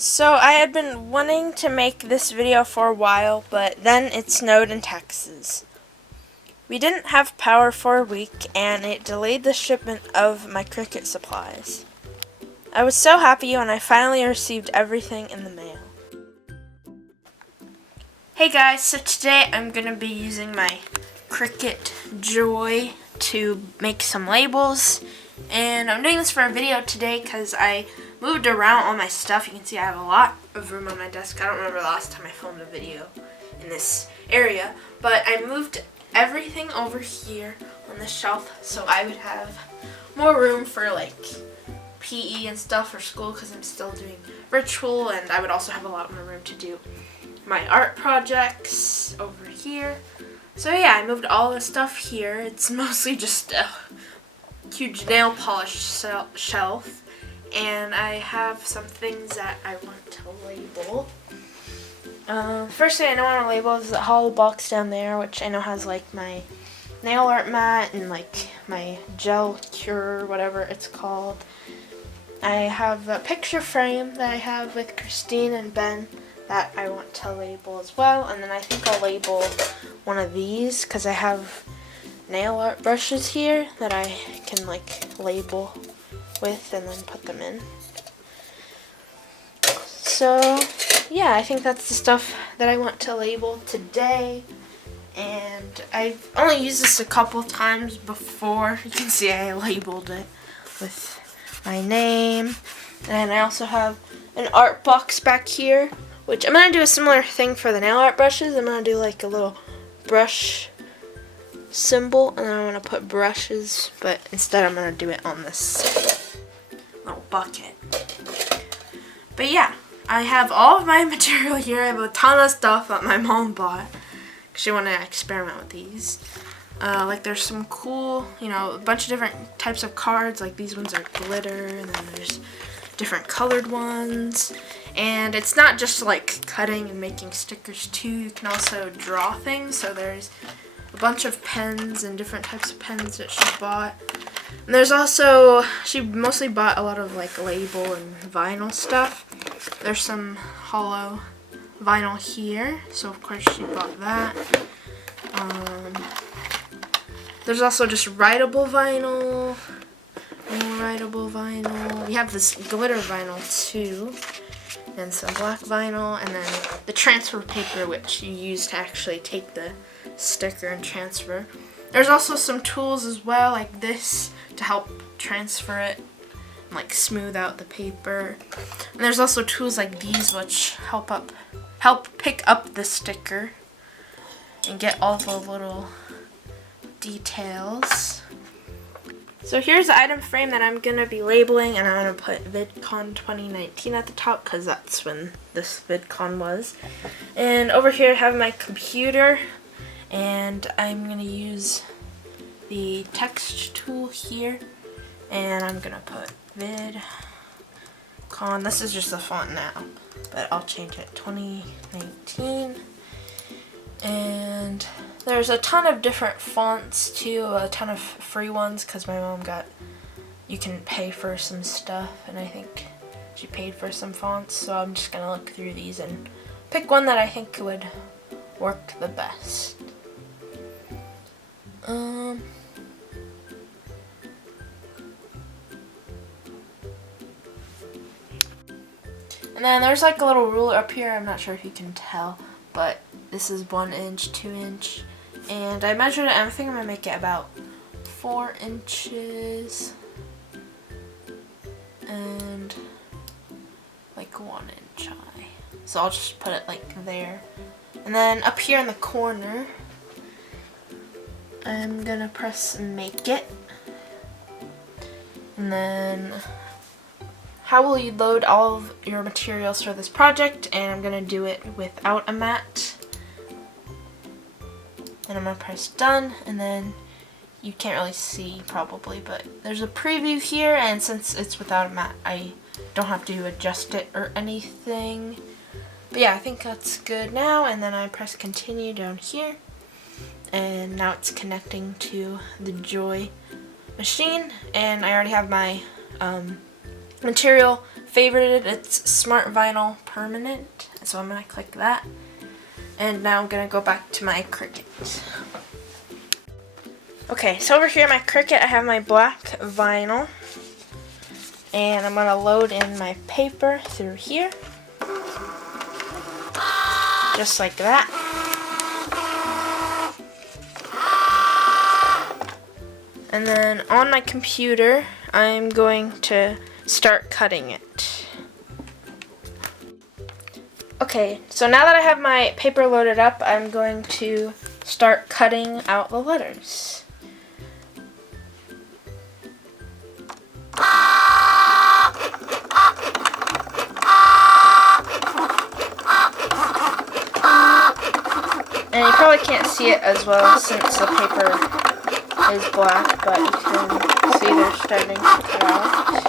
So I had been wanting to make this video for a while, but then it snowed in Texas. We didn't have power for a week, and it delayed the shipment of my Cricut supplies. I was so happy when I finally received everything in the mail. Hey guys, so today I'm going to be using my Cricut Joy to make some labels. And I'm doing this for a video today because I moved around all my stuff. You can see I have a lot of room on my desk. I don't remember the last time I filmed a video in this area, but I moved everything over here on the shelf so I would have more room for like PE and stuff for school because I'm still doing virtual, and I would also have a lot more room to do my art projects over here. So yeah, I moved all the stuff here. It's mostly just a huge nail polish shelf, and I have some things that I want to label. First thing I want to label is the hollow box down there, which I know has like my nail art mat and like my gel cure, whatever it's called. I have a picture frame that I have with Christine and Ben that I want to label as well, and then I think I'll label one of these because I have nail art brushes here that I can like label with and then put them in. So yeah, I think that's the stuff that I want to label today, and I've only used this a couple times before. You can see I labeled it with my name, and I also have an art box back here, which I'm going to do a similar thing for the nail art brushes. I'm going to do like a little brush symbol, and then I'm going to put brushes, but instead I'm going to do it on this little bucket. But yeah, I have all of my material here. I have a ton of stuff that my mom bought. She wanted to experiment with these. Like there's some cool, a bunch of different types of cards. Like these ones are glitter, and then there's different colored ones. And it's not just like cutting and making stickers too. You can also draw things. So there's a bunch of pens and different types of pens that she bought. And there's also, she mostly bought a lot of like label and vinyl stuff. There's some hollow vinyl here, so of course she bought that. There's also just writable vinyl, more writable vinyl. We have this glitter vinyl too, and some black vinyl, and then the transfer paper, which you use to actually take the sticker and transfer. There's also some tools as well, like this, to help transfer it and like smooth out the paper. And there's also tools like these, which help pick up the sticker and get all the little details. So here's the item frame that I'm gonna be labeling, and I'm gonna put VidCon 2019 at the top because that's when this VidCon was. And over here I have my computer, and I'm gonna use the text tool here, and I'm gonna put VidCon. This is just the font now, but I'll change it 2019. And there's a ton of different fonts too, a ton of free ones because my mom you can pay for some stuff, and I think she paid for some fonts, so I'm just gonna look through these and pick one that I think would work the best. And then there's like a little ruler up here. I'm not sure if you can tell, but this is 1 inch, 2 inch, and I measured it, and I think I'm gonna make it about 4 inches and like 1 inch high. So I'll just put it like there. And then up here in the corner, I'm gonna press make it. And then how will you load all of your materials for this project? And I'm gonna do it without a mat. And I'm gonna press done, and then you can't really see probably, but there's a preview here, and since it's without a mat, I don't have to adjust it or anything. But yeah, I think that's good now, and then I press continue down here, and now it's connecting to the Joy machine, and I already have my material favorited. It's Smart Vinyl Permanent. So I'm going to click that. And now I'm going to go back to my Cricut. Okay, so over here in my Cricut I have my black vinyl. And I'm going to load in my paper through here. Just like that. And then on my computer, I'm going to start cutting it. Okay, so now that I have my paper loaded up, I'm going to start cutting out the letters. And you probably can't see it as well since the paper is black, but you can see they're starting to cut out.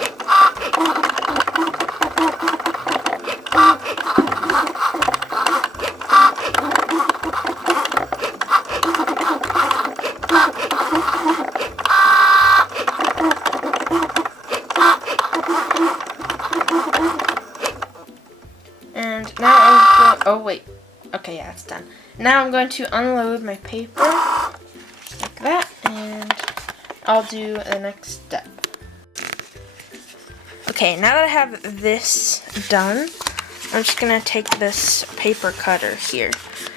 And now I'm going, oh wait, okay, yeah, it's done. Now I'm going to unload my paper, like that, and I'll do the next step. Okay, now that I have this done, I'm just going to take this paper cutter here,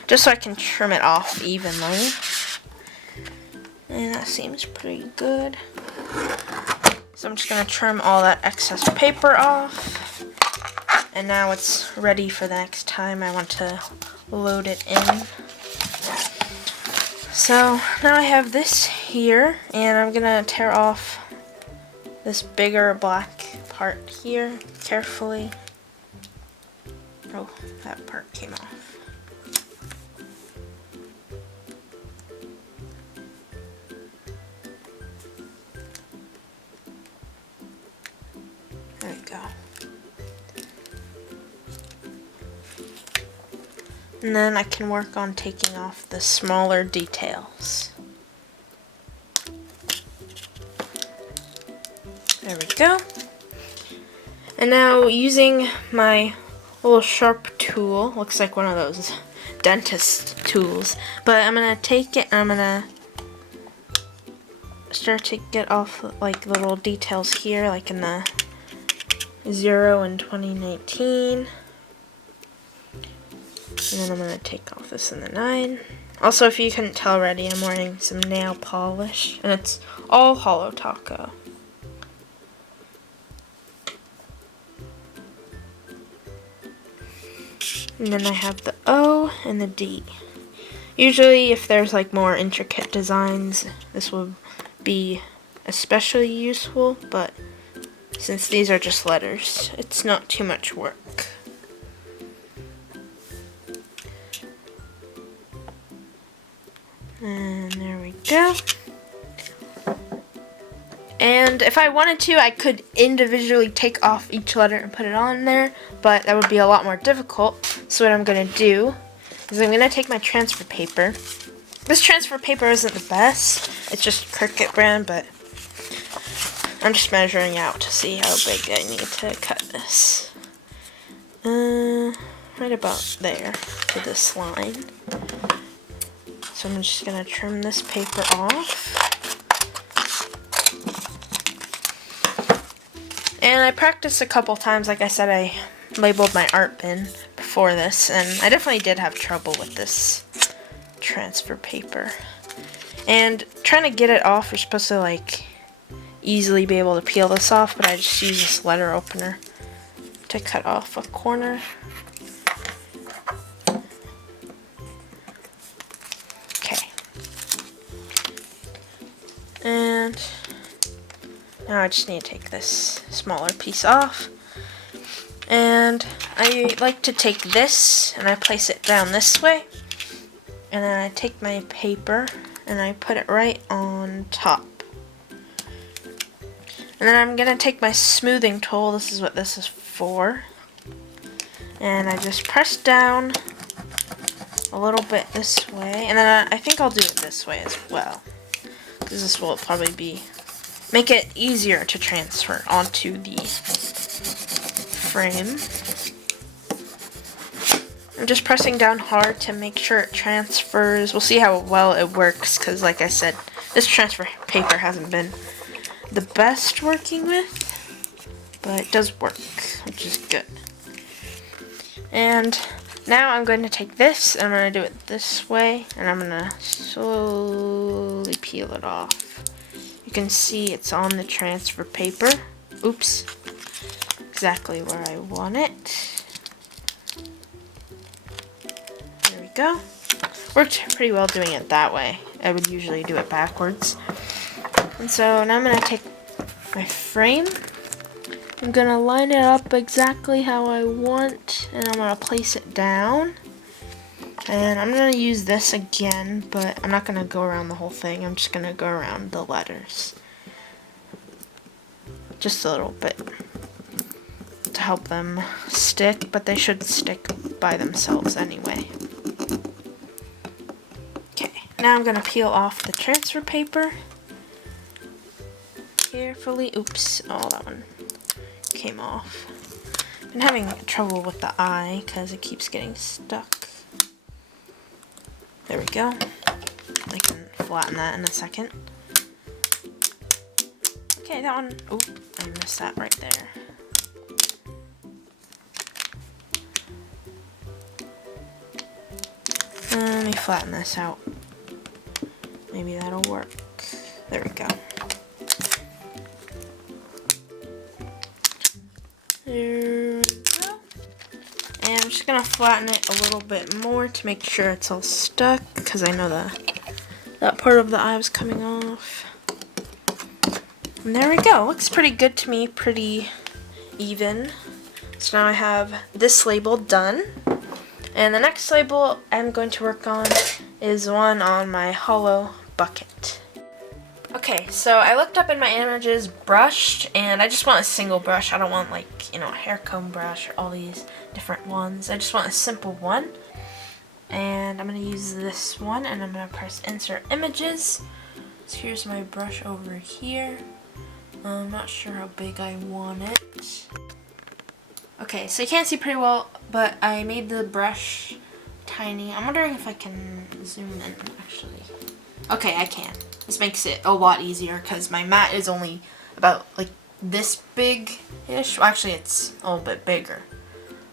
just so I can trim it off evenly. And that seems pretty good. So I'm just going to trim all that excess paper off. And now it's ready for the next time I want to load it in. So now I have this here, and I'm gonna tear off this bigger black part here carefully. Oh, that part came off. There we go. And then I can work on taking off the smaller details. There we go. And now using my little sharp tool, looks like one of those dentist tools, but I'm going to take it and I'm going to start to get off like the little details here, like in the 0 in 2019. And then I'm going to take off this in the 9. Also, if you couldn't tell already, I'm wearing some nail polish. And it's all Holo Taco. And then I have the O and the D. Usually, if there's like more intricate designs, this will be especially useful. But since these are just letters, it's not too much work. And there we go. And if I wanted to, I could individually take off each letter and put it on there, but that would be a lot more difficult. So what I'm going to do is I'm going to take my transfer paper. This transfer paper isn't the best. It's just Cricut brand, but I'm just measuring out to see how big I need to cut this. Right about there to this line. So I'm just going to trim this paper off. And I practiced a couple times. Like I said, I labeled my art bin before this, and I definitely did have trouble with this transfer paper. And trying to get it off, you're supposed to like easily be able to peel this off, but I just use this letter opener to cut off a corner. And now I just need to take this smaller piece off. And I like to take this and I place it down this way. And then I take my paper and I put it right on top. And then I'm going to take my smoothing tool. This is what this is for. And I just press down a little bit this way. And then I think I'll do it this way as well. This will probably make it easier to transfer onto the frame. I'm just pressing down hard to make sure it transfers. We'll see how well it works, because like I said, this transfer paper hasn't been the best working with, but it does work, which is good. And now I'm going to take this, and I'm going to do it this way, and I'm going to slowly peel it off. You can see it's on the transfer paper. Oops. Exactly where I want it. There we go. Worked pretty well doing it that way. I would usually do it backwards. And so now I'm going to take my frame. I'm going to line it up exactly how I want, and I'm going to place it down. And I'm going to use this again, but I'm not going to go around the whole thing. I'm just going to go around the letters. Just a little bit to help them stick, but they should stick by themselves anyway. Okay, now I'm going to peel off the transfer paper. Carefully. Oops, oh, that one came off. I'm having trouble with the eye because it keeps getting stuck. There we go. I can flatten that in a second. Okay, that one, oh, I missed that right there. Let me flatten this out. Maybe that'll work. There we go. There we go. And I'm just gonna flatten it a little bit more to make sure it's all stuck, because I know that part of the eye was coming off. And there we go. Looks pretty good to me, pretty even. So now I have this label done. And the next label I'm going to work on is one on my Holo bucket. Okay, so I looked up in my images brushed, and I just want a single brush. I don't want, like, you know, a hair comb brush or all these different ones. I just want a simple one. And I'm going to use this one, and I'm going to press insert images. So here's my brush over here. I'm not sure how big I want it. Okay, so you can't see pretty well, but I made the brush tiny. I'm wondering if I can zoom in, actually. Okay, I can. This makes it a lot easier because my mat is only about like this big-ish. Well, actually, it's a little bit bigger.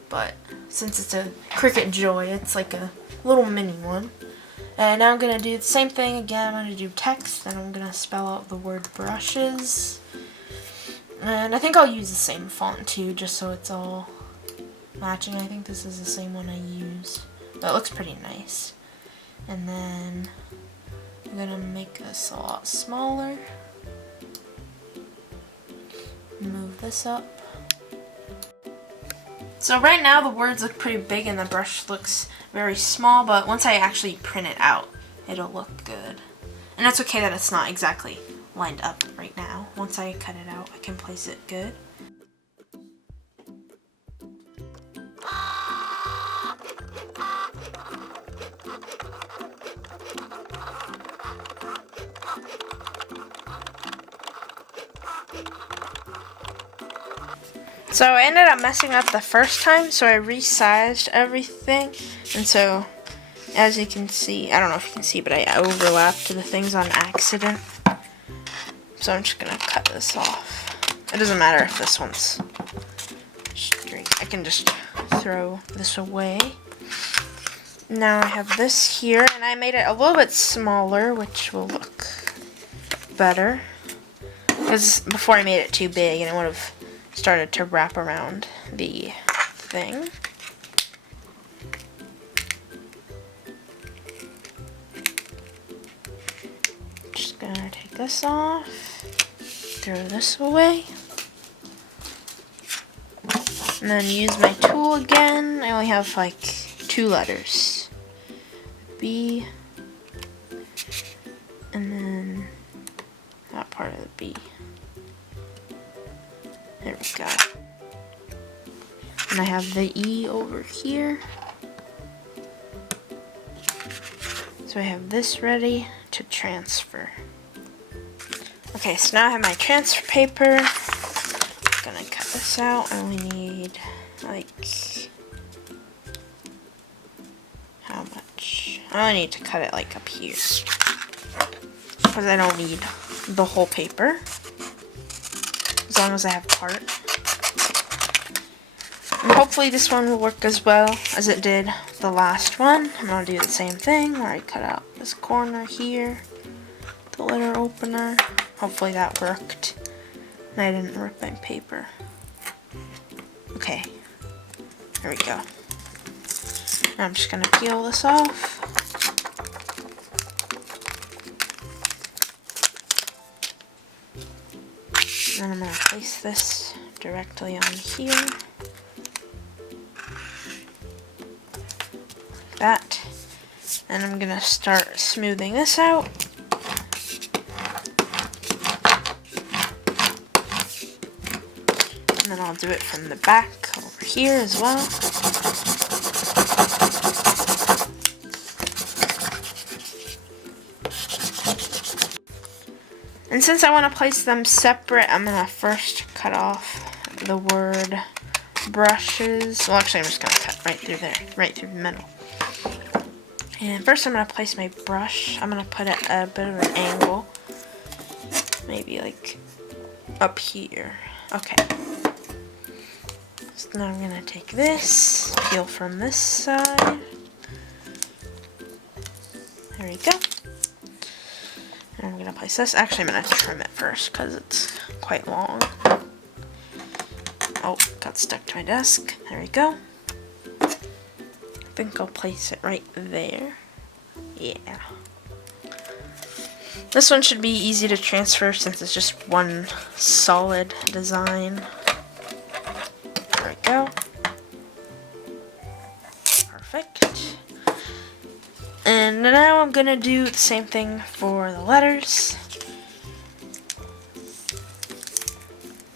But since it's a Cricut Joy, it's like a little mini one. And now I'm going to do the same thing again. I'm going to do text, and I'm going to spell out the word brushes. And I think I'll use the same font too, just so it's all matching. I think this is the same one I use. But it looks pretty nice. And then I'm going to make this a lot smaller. Move this up. So right now the words look pretty big and the brush looks very small, but once I actually print it out, it'll look good. And it's okay that it's not exactly lined up right now. Once I cut it out, I can place it good. So I ended up messing up the first time, so I resized everything, and so as you can see, I don't know if you can see, but I overlapped the things on accident. So I'm just gonna cut this off. It doesn't matter if this one's straight. I can just throw this away. Now I have this here, and I made it a little bit smaller, which will look better. Because before I made it too big, and it would have started to wrap around the thing. Just gonna take this off, throw this away, and then use my tool again. I only have like 2 letters. B, and then that part of the B. There we go. And I have the E over here. So I have this ready to transfer. Okay, so now I have my transfer paper. I'm gonna cut this out. I only need like, how much? I only need to cut it like up here, because I don't need the whole paper, as long as I have part. And hopefully this one will work as well as it did the last one. I'm going to do the same thing where I cut out this corner here, the letter opener. Hopefully that worked and I didn't rip my paper. Okay, there we go. Now I'm just going to peel this off. And I'm going to place this directly on here. That, and I'm gonna start smoothing this out. And then I'll do it from the back over here as well. And since I want to place them separate, I'm gonna first cut off the word brushes. Well, actually I'm just gonna cut right through there, right through the middle. And first I'm going to place my brush. I'm going to put it at a bit of an angle. Maybe like up here. Okay. So now I'm going to take this, peel from this side. There we go. And I'm going to place this. Actually, I'm going to trim it first because it's quite long. Oh, got stuck to my desk. There we go. I think I'll place it right there. Yeah. This one should be easy to transfer since it's just one solid design. There we go. Perfect. And now I'm gonna do the same thing for the letters.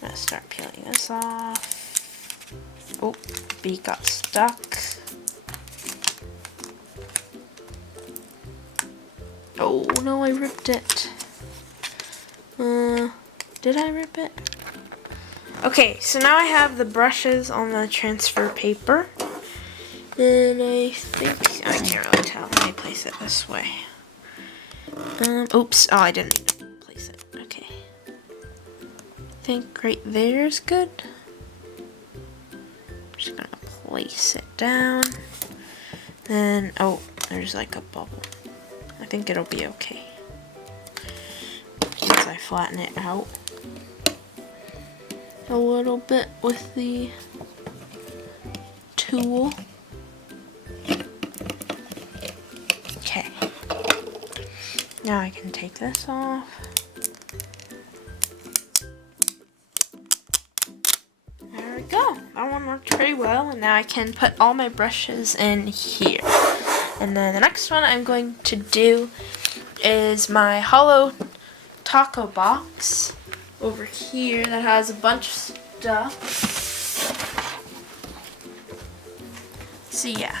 I'm gonna start peeling this off. Oh, B got stuck. Oh no, I ripped it. Did I rip it? Okay, so now I have the brushes on the transfer paper. And I think, I can't really tell. Let me place it this way. Oops, oh, I didn't mean to place it. Okay. I think right there is good. I'm just gonna place it down. Then, oh, there's like a bubble. I think it'll be okay once I flatten it out a little bit with the tool. Okay, now I can take this off. There we go. That one worked pretty well, and now I can put all my brushes in here. And then the next one I'm going to do is my Holo Taco box over here that has a bunch of stuff. So yeah,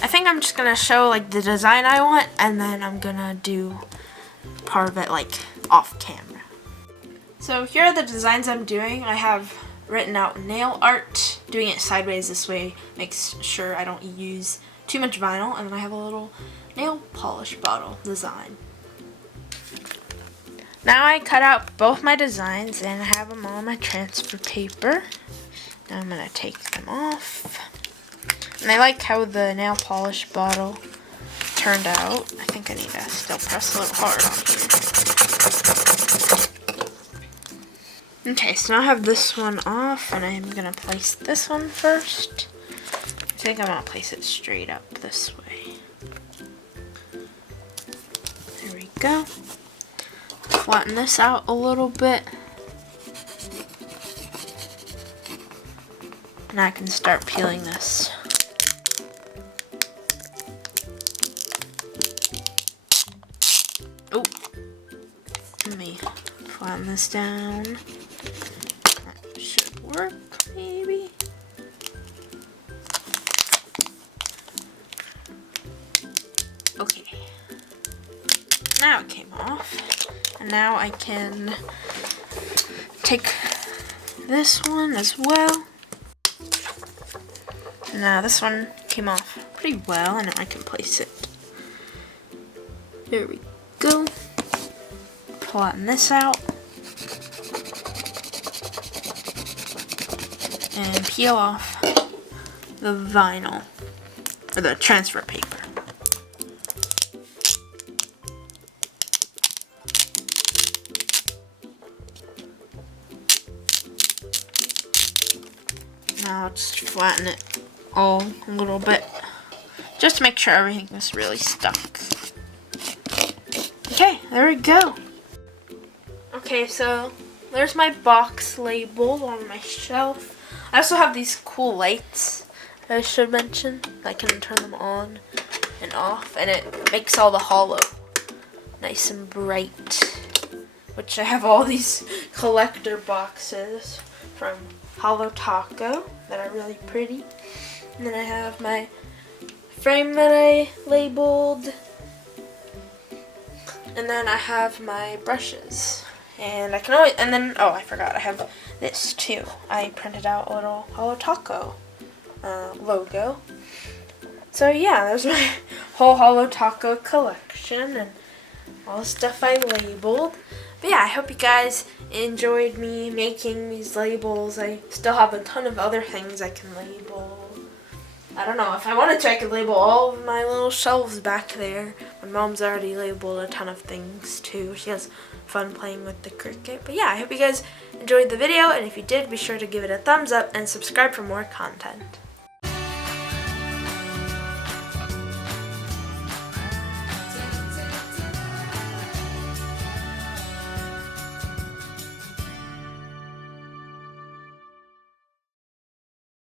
I think I'm just gonna show like the design I want, and then I'm gonna do part of it like off camera. So here are the designs I'm doing. I have written out nail art. Doing it sideways this way makes sure I don't use too much vinyl, and then I have a little nail polish bottle design. Now I cut out both my designs and I have them on my transfer paper. Now I'm going to take them off. And I like how the nail polish bottle turned out. I think I need to still press a little hard on here. Okay, so now I have this one off, and I'm going to place this one first. I think I'm going to place it straight up this way. There we go. Flatten this out a little bit. And I can start peeling this. Oh, let me flatten this down. That should work, maybe. Okay, now it came off, and now I can take this one as well. Now this one came off pretty well, and I can place it. There we go. Flatten this out. And peel off the vinyl, or the transfer paper. Now I'll just flatten it all a little bit, just to make sure everything is really stuck. Okay, there we go. Okay, so there's my box label on my shelf. I also have these cool lights I should mention. I can turn them on and off, and it makes all the holo nice and bright. Which I have all these collector boxes from Holo Taco that are really pretty. And then I have my frame that I labeled. And then I have my brushes. And I can always, and then, oh, I forgot, I have this too. I printed out a little Holo Taco logo. So yeah, there's my whole Holo Taco collection and all the stuff I labeled. But yeah, I hope you guys enjoyed me making these labels. I still have a ton of other things I can label. I don't know, if I wanted to, I could label all of my little shelves back there. My mom's already labeled a ton of things too. She has fun playing with the Cricut. But yeah, I hope you guys enjoyed the video, and if you did, be sure to give it a thumbs up and subscribe for more content.